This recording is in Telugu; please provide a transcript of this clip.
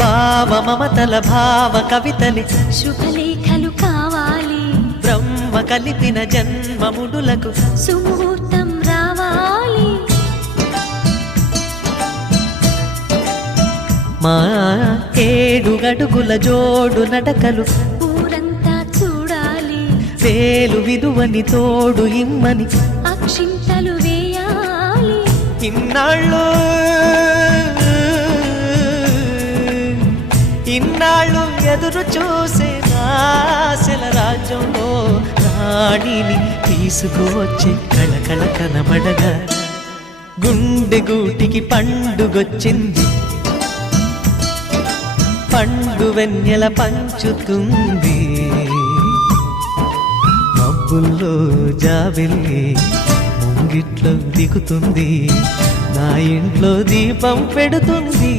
భావ మమతల భావ కవితలి శుభలేఖలు కావాలి, బ్రహ్మ కలిపిన జన్మముడులకు సుముహూర్తం రావాలి. మా 7 అడుగుల జోడు నడకలు ఊరంతా చూడాలి, వేలు విలువని తోడు ఇమ్మని అక్షింతలు వేయాలి. ఇన్నాళ్ళు ఎదురు చూసే ఆశల రాజ్యంలో రాణిని తీసుకువచ్చే కళకళ కనబడగా గుండె గూటికి పండుగొచ్చింది, పండు వెన్నెల పంచుతుంది. మబ్బుల్లో జాబిల్లి ముంగిట్లో దిగుతుంది, నా ఇంట్లో దీపం పెడుతుంది.